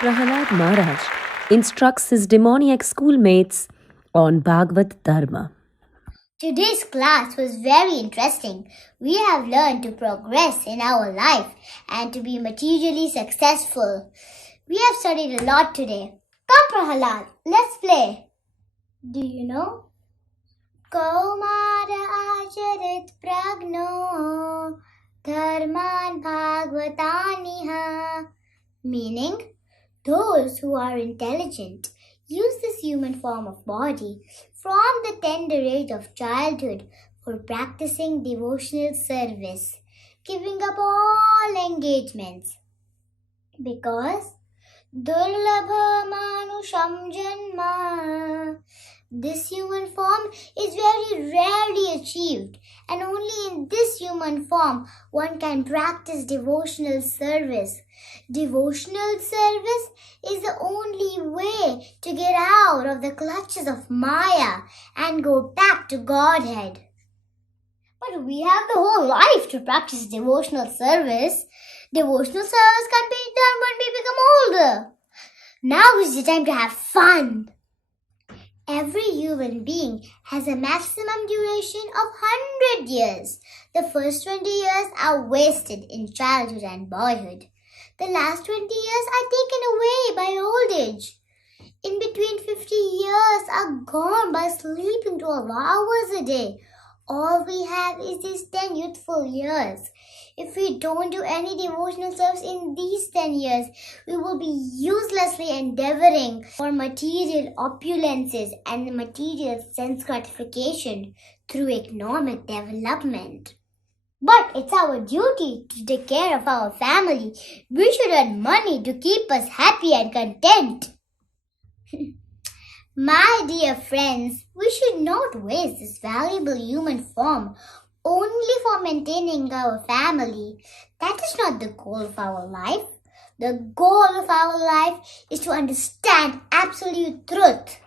Prahalad Maharaj instructs his demoniac schoolmates on Bhagavad Dharma. Today's class was very interesting. We have learned to progress in our life and to be materially successful. We have studied a lot today. Come, Prahalad, let's play. Do you know? Kaumara acharit pragno dharman bhagavataniha. Meaning, those who are intelligent use this human form of body from the tender age of childhood for practicing devotional service, giving up all engagements. Because Durlabha Manusham Janma, this human form is very rarely achieved, and only in this human form one can practice devotional service. Devotional service is the only way to get out of the clutches of Maya and go back to Godhead. But we have the whole life to practice devotional service. Devotional service can be done when we become older. Now is the time to have fun. Every human being has a maximum duration of 100 years. The first 20 years are wasted in childhood and boyhood. The last 20 years are taken away by old age. In between 50 years are gone by sleeping 12 hours a day. All we have is these 10 youthful years. If we don't do any devotional service in these 10 years, we will be uselessly endeavoring for material opulences and material sense gratification through economic development. But it's our duty to take care of our family. We should earn money to keep us happy and content. My dear friends, we should not waste this valuable human form only for maintaining our family. That is not the goal of our life. The goal of our life is to understand absolute truth.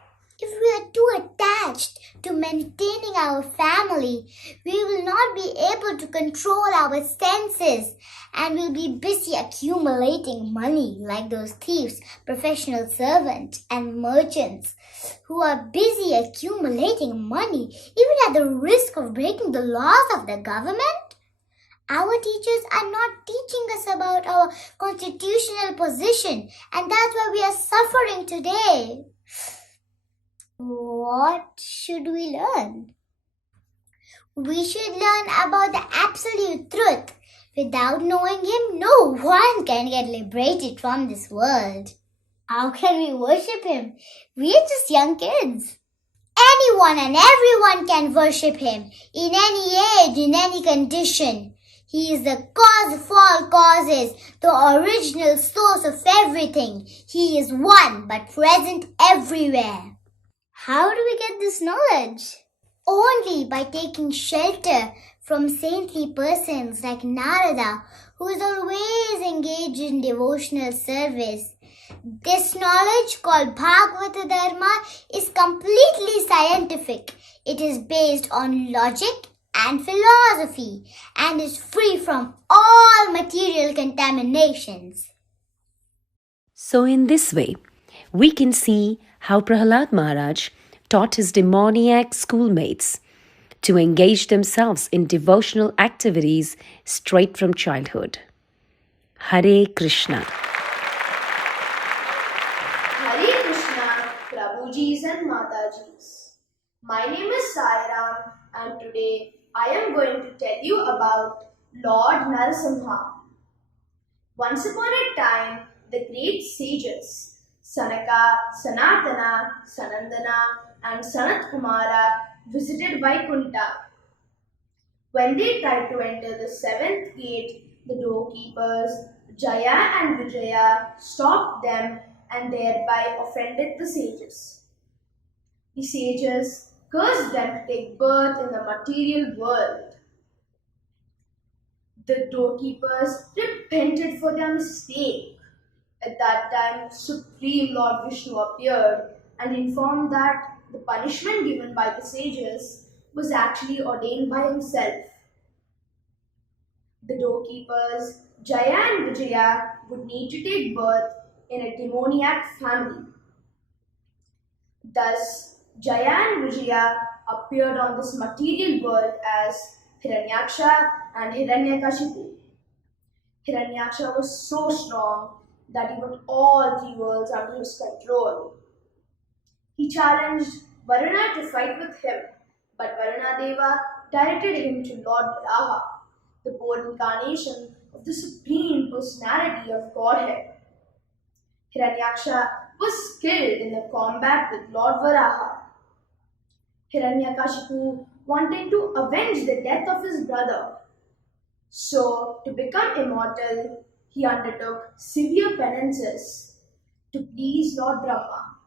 If we are too attached to maintaining our family, we will not be able to control our senses and will be busy accumulating money like those thieves, professional servants, and merchants who are busy accumulating money even at the risk of breaking the laws of the government. Our teachers are not teaching us about our constitutional position, and that's why we are suffering today. What should we learn? We should learn about the absolute truth. Without knowing Him, no one can get liberated from this world. How can we worship Him? We are just young kids. Anyone and everyone can worship Him, in any age, in any condition. He is the cause of all causes, the original source of everything. He is one, but present everywhere. How do we get this knowledge? Only by taking shelter from saintly persons like Narada, who is always engaged in devotional service. This knowledge, called Bhagavata Dharma, is completely scientific. It is based on logic and philosophy and is free from all material contaminations. So in this way, we can see how Prahalad Maharaj taught his demoniac schoolmates to engage themselves in devotional activities straight from childhood. Hare Krishna. Hare Krishna, Prabhujis and Matajis. My name is Sairam, and today I am going to tell you about Lord Narasimha. Once upon a time, the great sages Sanaka, Sanatana, Sanandana, and Sanat Kumara visited Vaikunta. When they tried to enter the seventh gate, the doorkeepers, Jaya and Vijaya, stopped them and thereby offended the sages. The sages cursed them to take birth in the material world. The doorkeepers repented for their mistake. At that time, Supreme Lord Vishnu appeared and informed that the punishment given by the sages was actually ordained by himself. The doorkeepers, Jaya and Vijaya, would need to take birth in a demoniac family. Thus, Jaya and Vijaya appeared on this material world as Hiranyaksha and Hiranyakashipu. Hiranyaksha was so strong that he put all three worlds under his control. He challenged Varuna to fight with him, but Varuna Deva directed him to Lord Varaha, the born incarnation of the Supreme Personality of Godhead. Hiranyaksha was skilled in the combat with Lord Varaha. Hiranyakashipu wanted to avenge the death of his brother. So, to become immortal, he undertook severe penances to please Lord Brahma.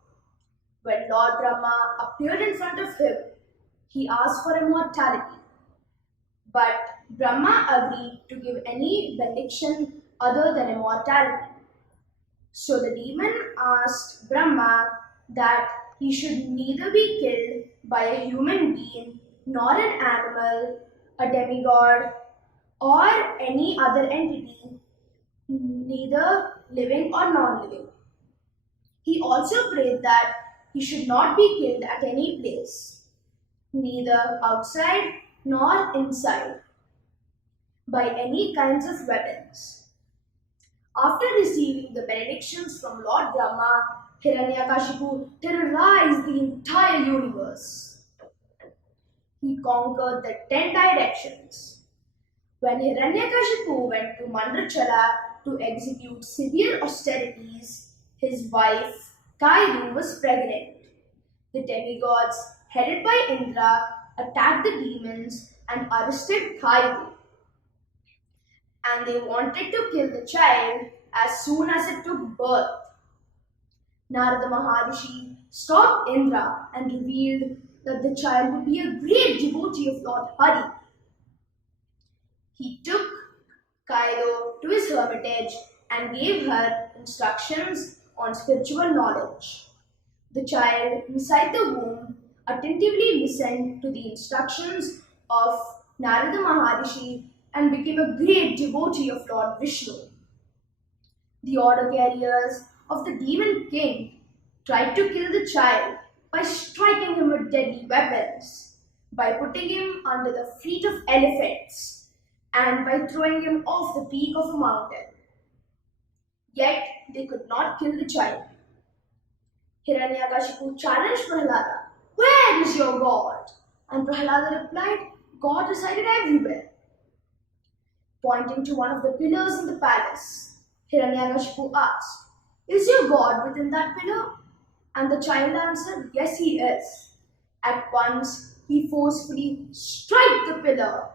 When Lord Brahma appeared in front of him, he asked for immortality. But Brahma agreed to give any benediction other than immortality. So the demon asked Brahma that he should neither be killed by a human being, nor an animal, a demigod, or any other entity, neither living or non-living. He also prayed that he should not be killed at any place, neither outside nor inside, by any kinds of weapons. After receiving the benedictions from Lord Brahma, Hiranyakashipu terrorized the entire universe. He conquered the 10 directions. When Hiranyakashipu went to Mandrachala to execute severe austerities, his wife Kaidu was pregnant. The demigods, headed by Indra, attacked the demons and arrested Kaidu. And they wanted to kill the child as soon as it took birth. Narada Maharishi stopped Indra and revealed that the child would be a great devotee of Lord Hari. He took Kaido to his hermitage and gave her instructions on spiritual knowledge. The child inside the womb attentively listened to the instructions of Narada Maharishi and became a great devotee of Lord Vishnu. The order carriers of the demon king tried to kill the child by striking him with deadly weapons, by putting him under the feet of elephants, and by throwing him off the peak of a mountain. Yet they could not kill the child. Hiranyakashipu challenged Prahlada, "Where is your God?" And Prahlada replied, "God resided everywhere." Pointing to one of the pillars in the palace, Hiranyakashipu asked, "Is your God within that pillar?" And the child answered, "Yes, he is." At once, he forcefully struck the pillar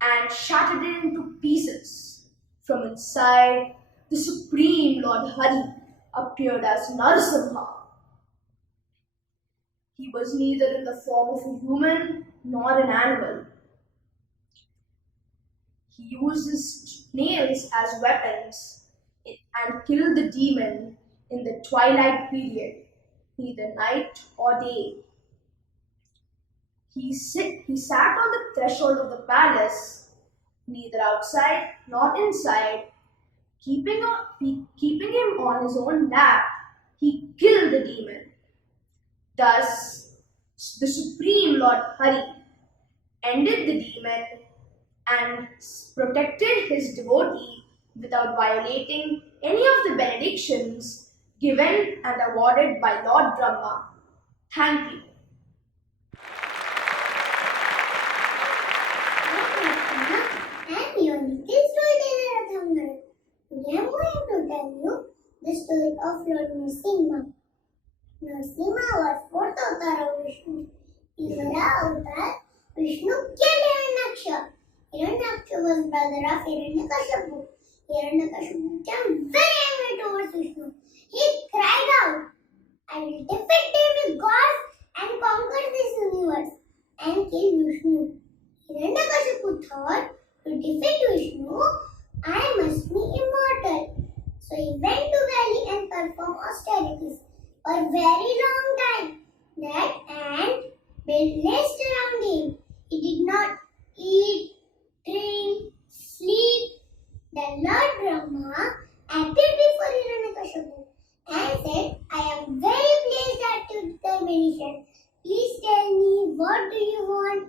and shattered it into pieces. From inside, the Supreme Lord Hari appeared as Narasimha. He was neither in the form of a human nor an animal. He used his nails as weapons and killed the demon in the twilight period, neither night or day. He sat on the threshold of the palace, neither outside nor inside. Keeping him on his own lap, he killed the demon. Thus, the Supreme Lord Hari ended the demon and protected his devotee without violating any of the benedictions given and awarded by Lord Brahma. Thank you. I'm your little storyteller of Thammal. Today I'm going to tell you the story of Lord Narasimha. Narasimha was fourth avatar of Vishnu. He was an avatar. Vishnu killed Hiranyaksha. Hiranyaksha was brother of Hiranyakashipu. Hiranyakashipu became very angry towards Vishnu. He cried out, "I will defeat him with gods and defeat Vishnu, I must be immortal. So he went to valley and performed austerities for a very long time. That and built nest around him. He did not eat, drink, sleep. Then Lord Brahma appeared before Hiranyakashipu and said, I am very pleased at your determination. Please tell me, what do you want?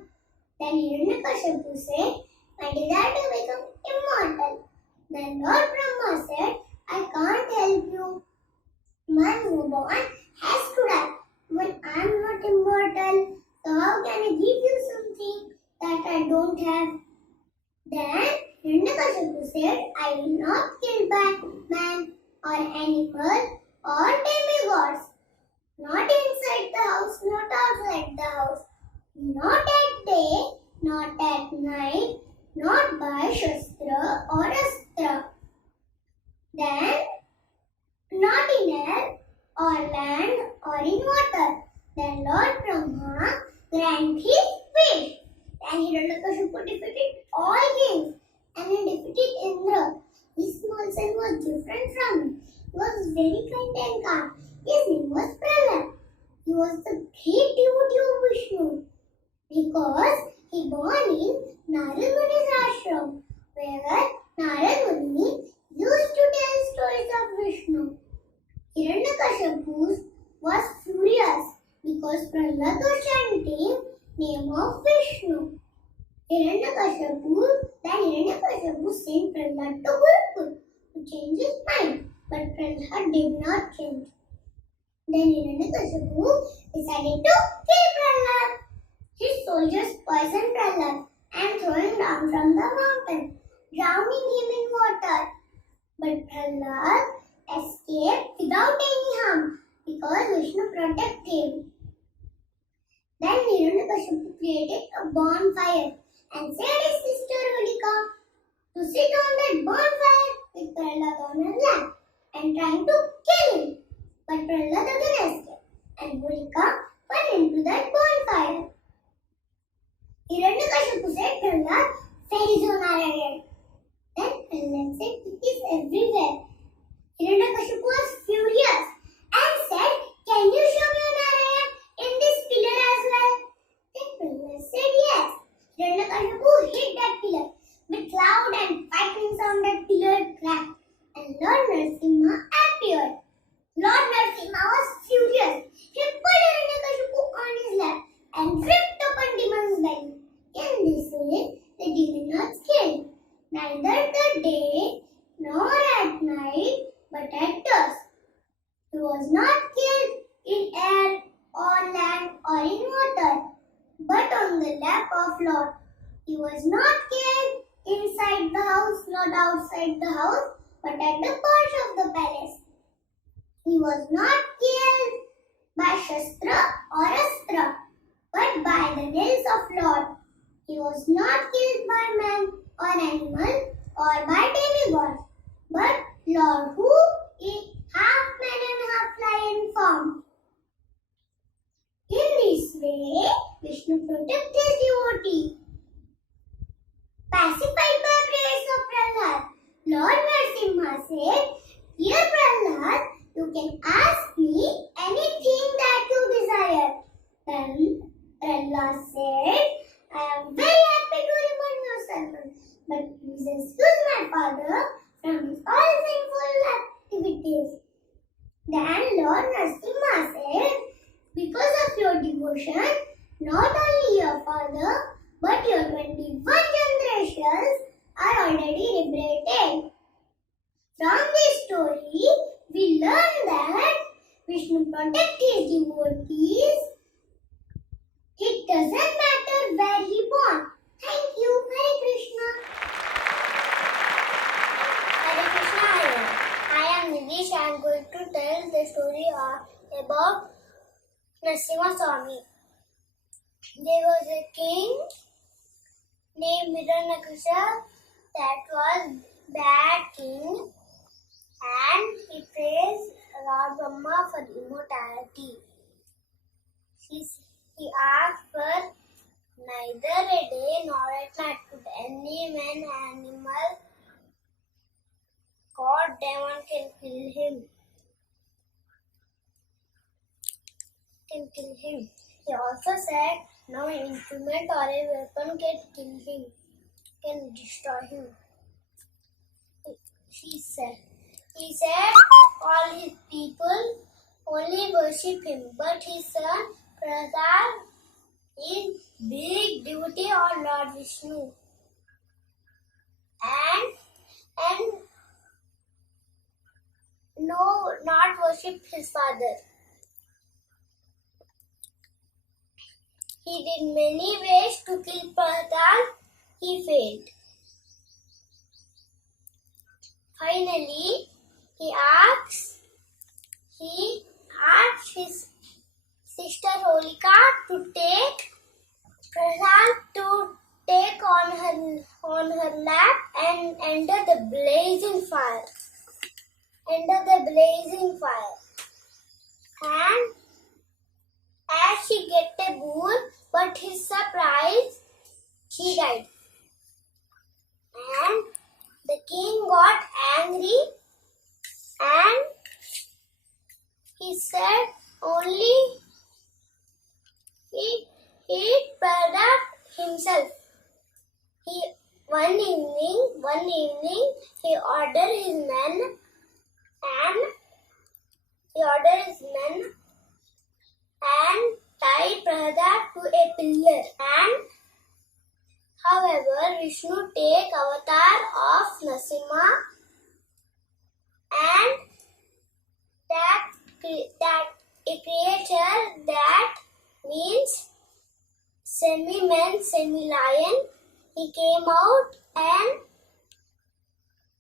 Then Hiranyakashipu said, I desire to become immortal. Then Lord Brahma said, I can't help you. Man who born has to die. When I am not immortal, so how can I give you something that I don't have? Then Hiranyakashipu said, I will not kill man or animal or demigods. Not inside the house, not outside the house. Not at day, not at night, not by Shastra or Astra. Then, not in air or land or in water. Then Lord Brahma granted his wish. Then Hiranyakashipu defeated all kings and he defeated Indra. His small son was different from him. He was very kind and calm. His name was Prahlad. He was the great devotee of Vishnu because he born in Narad Muni's ashram, where Narad Muni used to tell stories of Vishnu. Hiranyakashipu was furious because Prahlad was chanting name of Vishnu. Hiranyakashipu sent Prahlad to Gurukul to change his mind, but Prahlad did not change. Then Hiranyakashipu decided to kill Prahlad. His soldiers poisoned Prahlad and threw him down from the mountain, drowning him in water. But Prahlad escaped without any harm because Vishnu protected him. Then Hiranyakashipu created a bonfire and said his sister Holika to sit on that bonfire with Prahlad on her lap and trying to kill him. But Prahlad again escaped and Holika fell into that bonfire. Hiranyakashipu said, Prahlad, where is your Narayan? Then Prahlad said, it is everywhere. Hiranyakashipu was furious and said, can you show me your Narayan in this pillar as well? Then Prahlad said, yes. Hiranyakashipu hit that pillar with loud and frightening sound. That pillar cracked and Lord Narasimha appeared. Lord Narasimha was furious. He put Hiranyakashipu on his lap and ripped open demon's belly. In this way, the demon was killed, neither the day nor at night, but at dusk. He was not killed in air or land or in water, but on the lap of Lord. He was not killed inside the house, not outside the house, but at the porch of the palace. He was not killed by Shastra or Astra, but by the nails of Lord. He was not killed by man or animal or by demigods, but Lord who is half man and half lion form. In this way, Vishnu protected his devotee. Pacified by prayers of Prahlad, Lord Narasimha said, Dear Prahlad, you can ask me anything that you desire. Then Prahlad said, I am very happy to remind your servant, but please excuse my father from his all sinful activities. Then Lord Narasimha said, because of your devotion, not only your father, but your 21 generations are already liberated. From this story, we learn that Vishnu protects his devotees. It doesn't matter where he born. Thank you. Hare Krishna. Hare Krishna. I am Nidish. I am going to tell the story about Narasimha Swami. There was a king named Hiranyakashipu that was bad king, and he praised Lord Brahma for immortality. He asked for neither a day nor a night could any man animal God demon can kill him. He also said no instrument or a weapon can kill him, can destroy him. He said all his people only worship him, but his son Prahlad is big devotee of Lord Vishnu and no, not worship his father. He did many ways to kill Prahlad. He failed. Finally, he asked his sister Holika to take Prahlad to take on her lap and enter the blazing fire. And as she get a boon, but his surprise, she died. And the king got angry and he said only he Prahlad himself. One evening he ordered his men and tied Prahlad to a pillar. And however, Vishnu take avatar of Narasimha and that a creature that means semi-man, semi-lion. He came out and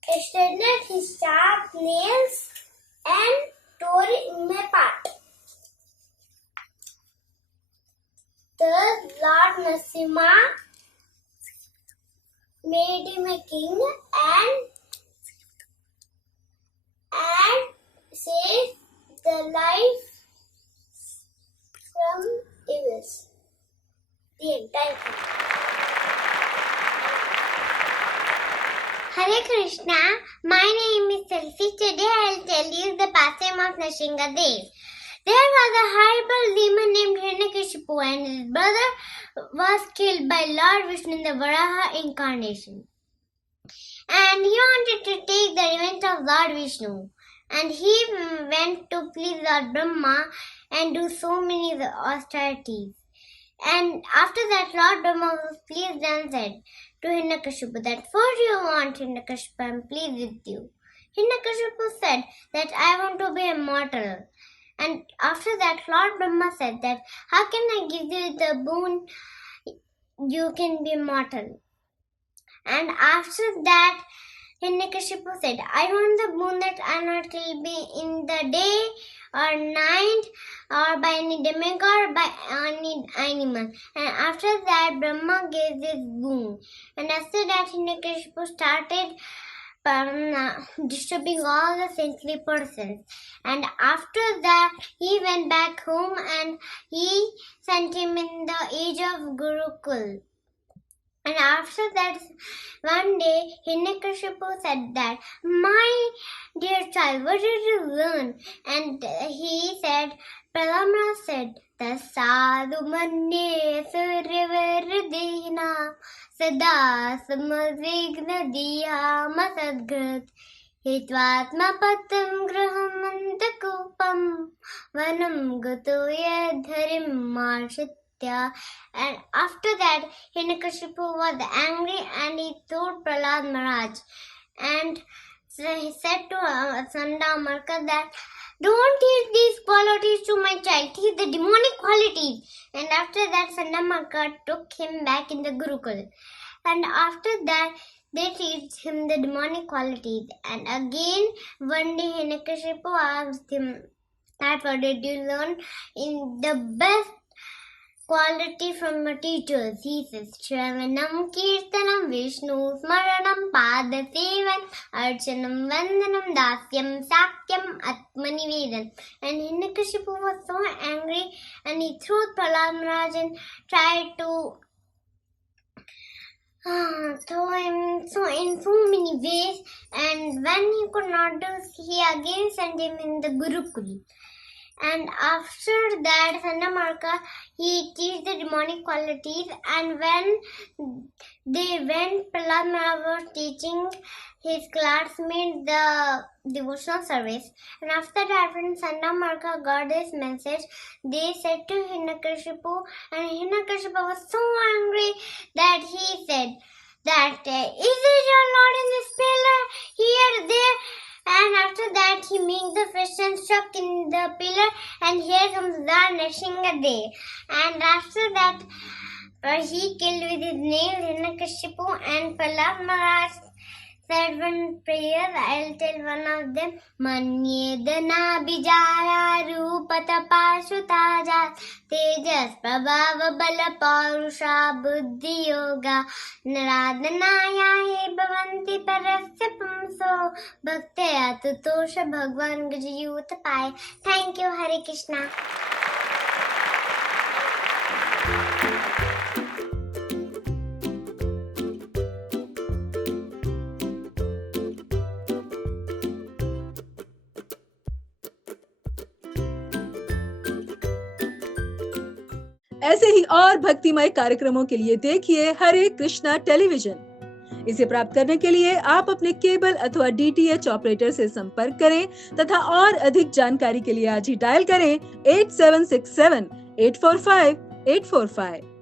extended his sharp nails and tore him apart. Thus, Lord Narasimha made him a king and saved the life from evils. The end. Thank you. Hare Krishna, my name is Selfie. Today I will tell you the pastime of Nrsimha Dev. There was a horrible demon named Hiranyakashipu and his brother was killed by Lord Vishnu in the Varaha incarnation. And he wanted to take the revenge of Lord Vishnu. And he went to please Lord Brahma and do so many austerities. And after that, Lord Brahma was pleased and said to Hiranyakashipu that, "What do you want, Hiranyakashipu? I am pleased with you." Hiranyakashipu said that, "I want to be immortal." And after that, Lord Brahma said that, "How can I give you the boon you can be immortal?" And after that, Hiranyakashipu said, "I want the boon that I not will be in the day or night or by any demigod or by any animal." And after that, Brahma gave this boon. And after that, Hiranyakashipu started disturbing all the saintly persons. And after that, he went back home and he sent him in the age of Gurukul. And after that, one day, Hiranyakashipu said that, "My dear child, what did you learn?" And he said, Prahlad said, "Tasadu manye suryavardena sada samazigna diyama sadgat hitvatma patam grahamantakupam vanam gato yadharim marshitya." And after that, Hiranyakashipu was angry and he told Prahlad Maharaj. And so he said to Sandamarka that, "Don't teach these qualities to my child. Teach the demonic qualities." And after that, Sandamarka took him back in the Gurukul. And after that, they teach him the demonic qualities. And again, one day Hiranyakashipu asked him that, "What did you learn in the best quality from your teachers?" He says, "Shravanam, Kirtanam, Vishnu, Smaranam, Padasevan, Archanam, Vandanam, Dasyam, Sakyam, Atmanivedan." And Hiranyakashipu was so angry and he threw Prahlad Maharaj and tried to So in so many ways, and when he could not do, he again sent him in the Gurukul. And after that, Sandamarka, he teach the demonic qualities. And when they went, Prahlad Maharaj was teaching his classmates the devotional service. And after that, when Sandamarka got this message, they said to Hiranyakashipu, and Hiranyakashipu was so angry that he said that, is it your Lord in this pillar? Here, there. And after that, he made the fish and stuck in the pillar, and here comes the Narasimha. And after that, he killed with his nails Hiranyakashipu, and Prahlad Maharaj said one prayer. I'll tell one of them. Manyedana bijara rupata pashuta tejas prabhava bala parusha buddhi yoga naradhanaya he bhavanti parasya pumso bhaktya tutosha bhagwan gajayut pai. Thank you. Hare Krishna. ऐसे ही और भक्तिमय कार्यक्रमों के लिए देखिए हरे Krishna television. इसे प्राप्त करने के लिए आप अपने केबल अथवा DTH ऑपरेटर से संपर्क करें तथा और अधिक जानकारी के लिए आज ही डायल करें 8767 845 845।